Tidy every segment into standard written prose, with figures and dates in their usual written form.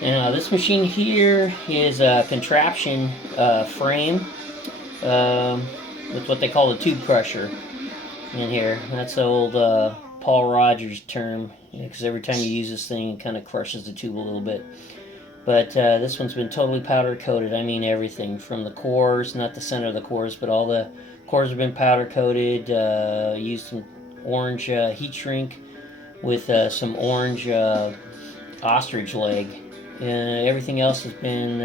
Now this machine here is a contraption frame with what they call the tube crusher in here. That's the old Paul Rogers term, because every time you use this thing, it kind of crushes the tube a little bit. But this one's been totally powder coated. I mean everything from the cores, not the center of the cores, but all the cores have been powder coated. Used some orange heat shrink with some orange ostrich leg. Everything else has been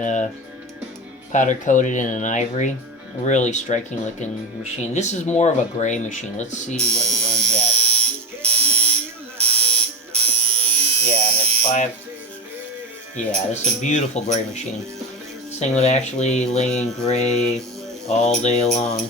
powder coated in an ivory. Really striking looking machine. This is more of a gray machine. Let's see what it runs at. Yeah, that's 5. Yeah, this is a beautiful gray machine. This thing would actually lay in gray all day long.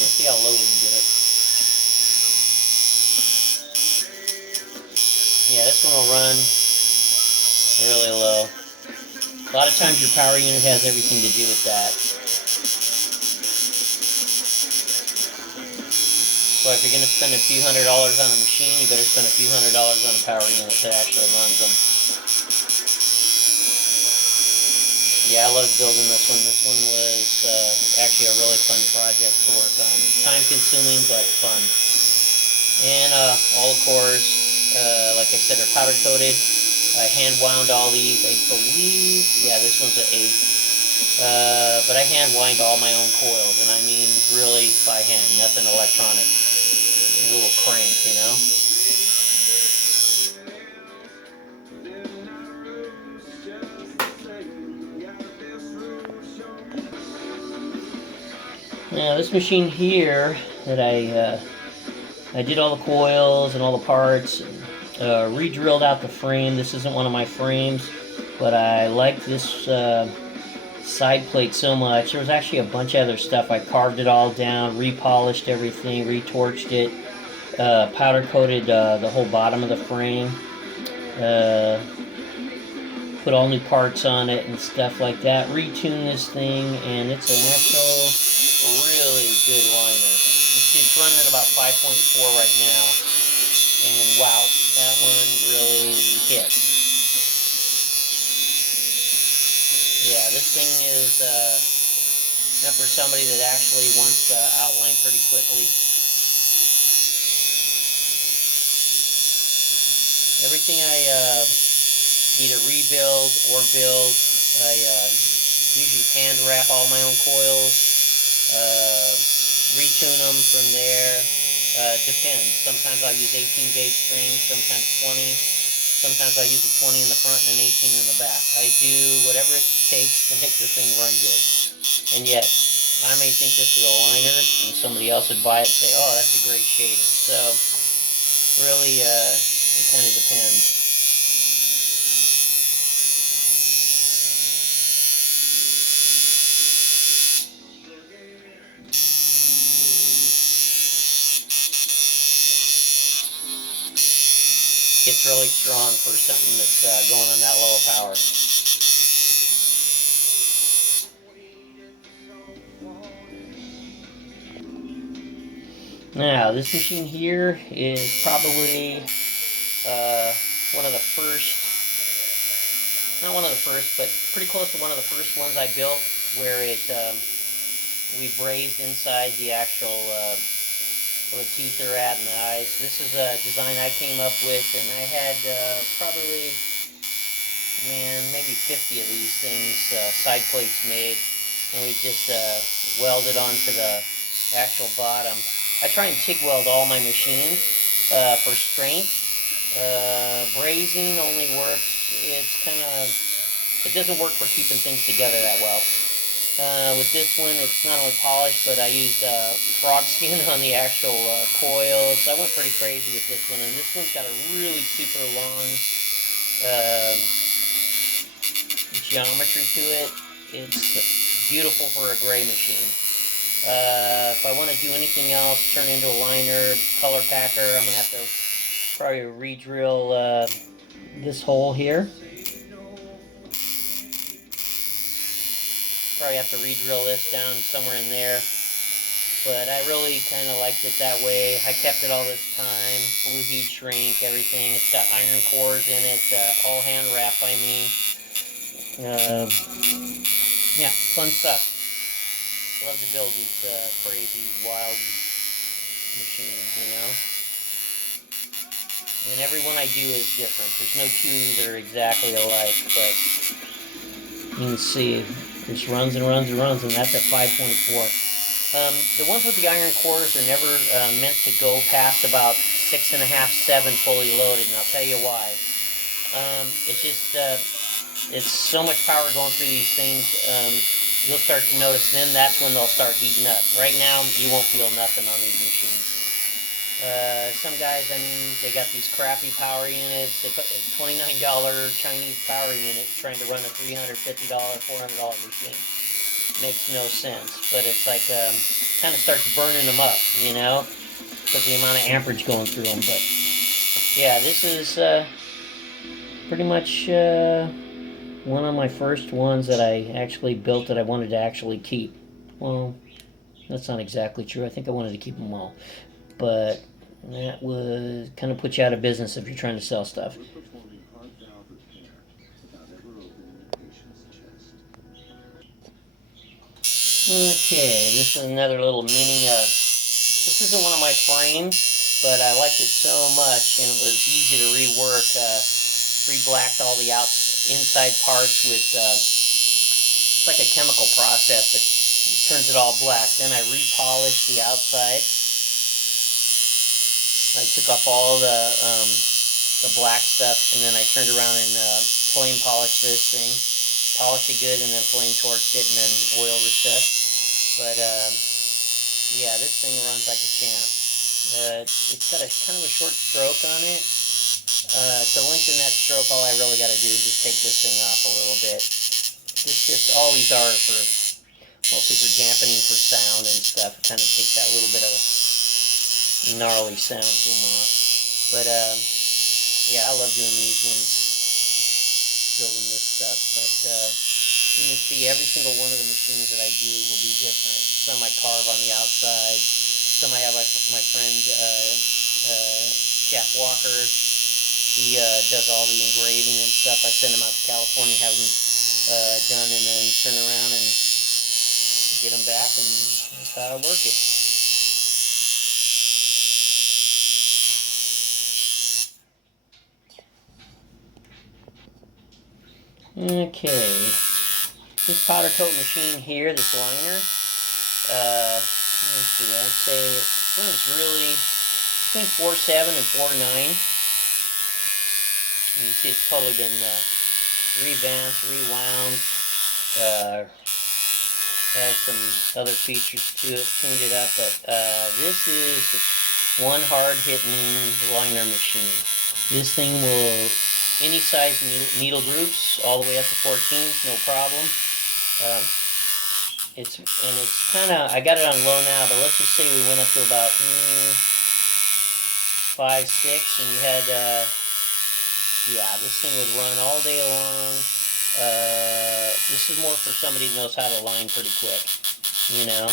Let's see how low we can get it. Yeah, this one will run really low. A lot of times your power unit has everything to do with that. So if you're going to spend a few $100s on a machine, you better spend a few $100s on a power unit that actually runs them. Yeah, I loved building this one. This one was actually a really fun project to work on. Time consuming, but fun. And all the cores, like I said, are powder coated. I hand wound all these. I believe, yeah, this one's an 8. But I hand wind all my own coils, and I mean really by hand, nothing electronic. A little crank, you know. Now this machine here that I did all the coils and all the parts, re-drilled out the frame. This isn't one of my frames, but I liked this side plate so much. There was actually a bunch of other stuff. I carved it all down, repolished everything, retorched it, powder coated the whole bottom of the frame, put all new parts on it and stuff like that. Retuned this thing, and it's an actual really good liner. It's running at about 5.4 right now, and wow, that one really hit. Yeah, this thing is meant for somebody that actually wants to outline pretty quickly. Everything I either rebuild or build, I usually hand wrap all my own coils, retune them from there. Depends. Sometimes I'll use 18 gauge strings, sometimes 20. Sometimes I use a 20 in the front and an 18 in the back. I do whatever it takes to make the thing run good. And yet, I may think this is a liner, and somebody else would buy it and say, oh, that's a great shader. So, really, it kind of depends. Gets really strong for something that's going on that low of power. Now, this machine here is probably one of the first, not one of the first, but pretty close to one of the first ones I built, where we brazed inside the actual where the teeth are at and the eyes. This is a design I came up with, and I had probably, maybe 50 of these things, side plates made, and we just welded onto the actual bottom. I try and TIG weld all my machines for strength. Brazing only works, it doesn't work for keeping things together that well. With this one, it's not only polished, but I used frog skin on the actual coils. I went pretty crazy with this one, and this one's got a really super long geometry to it. It's beautiful for a gray machine. If I want to do anything else, turn into a liner, color packer, I'm going to have to probably re-drill this hole here. Probably have to re-drill this down somewhere in there. But I really kind of liked it that way. I kept it all this time. Blue heat shrink, everything. It's got iron cores in it, all hand wrapped by me. Yeah, fun stuff. Love to build these crazy, wild machines, you know. And every one I do is different. There's no two that are exactly alike, but you can see this runs and runs and runs, and that's at 5.4. The ones with the iron cores are never meant to go past about 6.5, 7 fully loaded, and I'll tell you why. It's just, it's so much power going through these things, you'll start to notice then that's when they'll start heating up. Right now, you won't feel nothing on these machines. Some guys, I mean, they got these crappy power units. They put a $29 Chinese power unit trying to run a $350, $400 machine. Makes no sense, but it's like kind of starts burning them up, you know, because the amount of amperage going through them. But yeah, this is pretty much one of my first ones that I actually built that I wanted to actually keep. Well, that's not exactly true. I think I wanted to keep them all, but that would kind of put you out of business if you're trying to sell stuff. Okay, this is another little mini, this isn't one of my frames, but I liked it so much and it was easy to rework. Re-blacked all the inside parts with, it's like a chemical process that turns it all black. Then I repolished the outside. I took off all the black stuff and then I turned around and flame polished this thing. Polished it good and then flame torched it and then oiled the stuff. But yeah, this thing runs like a champ. It's got a kind of a short stroke on it. To lengthen that stroke, all I really got to do is just take this thing off a little bit. All these are mostly for dampening for sound and stuff. It kind of takes that little bit of gnarly sound to them off. But yeah, I love doing these ones, building this stuff. But you can see every single one of the machines that I do will be different. Some I carve on the outside. Some I have like my friend Jack Walker. He does all the engraving and stuff. I send him out to California, have them done, and then turn around and get them back, and that's how I work it. Okay, this powder coat machine here, this liner, let's see, I'd say it runs really between 4.7 and 4.9. You can see it's totally been revamped, rewound, has some other features to it, tuned it up, but this is one hard-hitting liner machine. This thing will, any size needle groups, all the way up to 14s, no problem. It's kind of, I got it on low now, but let's just say we went up to about 5, 6, and you had, yeah, this thing would run all day long. This is more for somebody who knows how to line pretty quick, you know,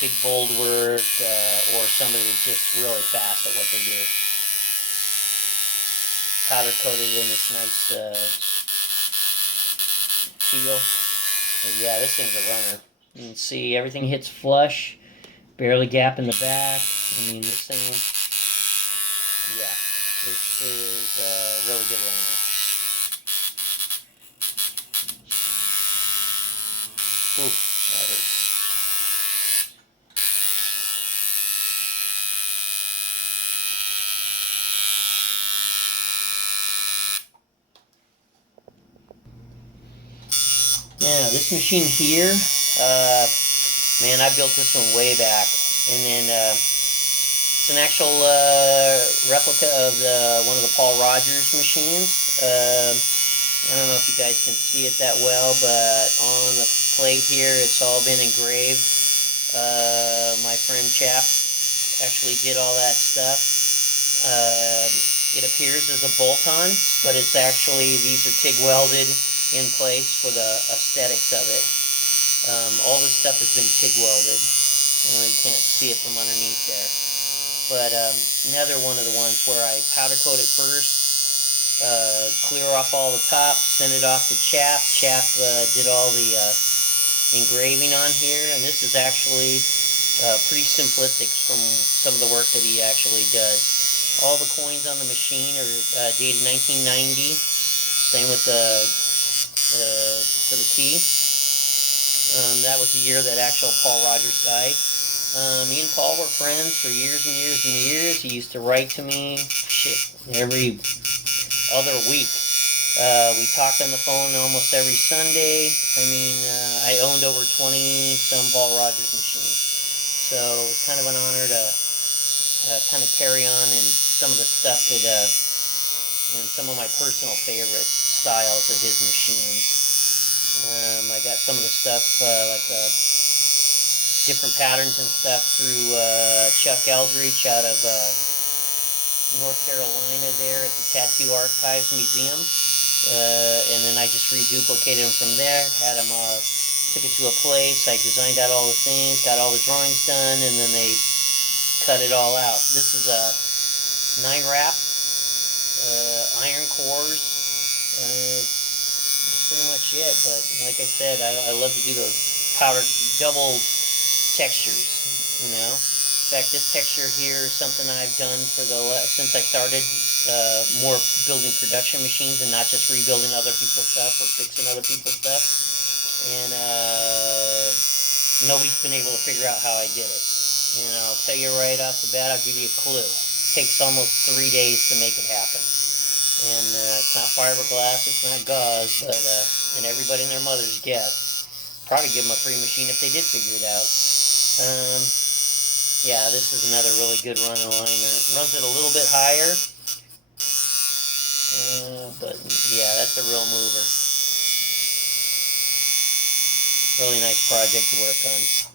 big bold work, or somebody that's just really fast at what they do. Powder coated in this nice teal. But yeah, this thing's a runner. You can see everything hits flush, barely gap in the back. I mean, this thing, yeah, this is a really good liner. Oof, that hurts. Yeah, this machine here, man, I built this one way back, and then it's an actual replica of one of the Paul Rogers machines. I don't know if you guys can see it that well, but on the plate here, it's all been engraved. My friend Chap actually did all that stuff. It appears as a bolt-on, but it's actually, these are TIG welded in place for the aesthetics of it. All this stuff has been TIG welded. You can't see it from underneath there. But another one of the ones where I powder coat it first, clear off all the top, send it off to Chap. Chap did all the engraving on here, and this is actually pretty simplistic from some of the work that he actually does. All the coins on the machine are dated 1990. Same with the for the key. That was the year that actual Paul Rogers died. Me and Paul were friends for years and years and years. He used to write to me every other week. We talked on the phone almost every Sunday. I mean, I owned over 20 some Paul Rogers machines. So it's kind of an honor to kind of carry on in some of the stuff that, and some of my personal favorite styles of his machines. I got some of the stuff, like different patterns and stuff through Chuck Eldridge out of North Carolina there at the Tattoo Archives Museum. And then I just reduplicated them from there, had them, took it to a place, I designed out all the things, got all the drawings done, and then they cut it all out. This is a 9-wrap, iron cores. That's pretty much it, but like I said, I love to do those powder, double textures, you know. In fact, this texture here is something I've done for since I started more building production machines and not just rebuilding other people's stuff or fixing other people's stuff. And nobody's been able to figure out how I did it. And I'll tell you right off the bat, I'll give you a clue. It takes almost 3 days to make it happen. And it's not fiberglass, it's not gauze, but and everybody and their mother's guess. Probably give them a free machine if they did figure it out. Yeah, this is another really good running liner. It runs it a little bit higher, but yeah, that's a real mover. Really nice project to work on.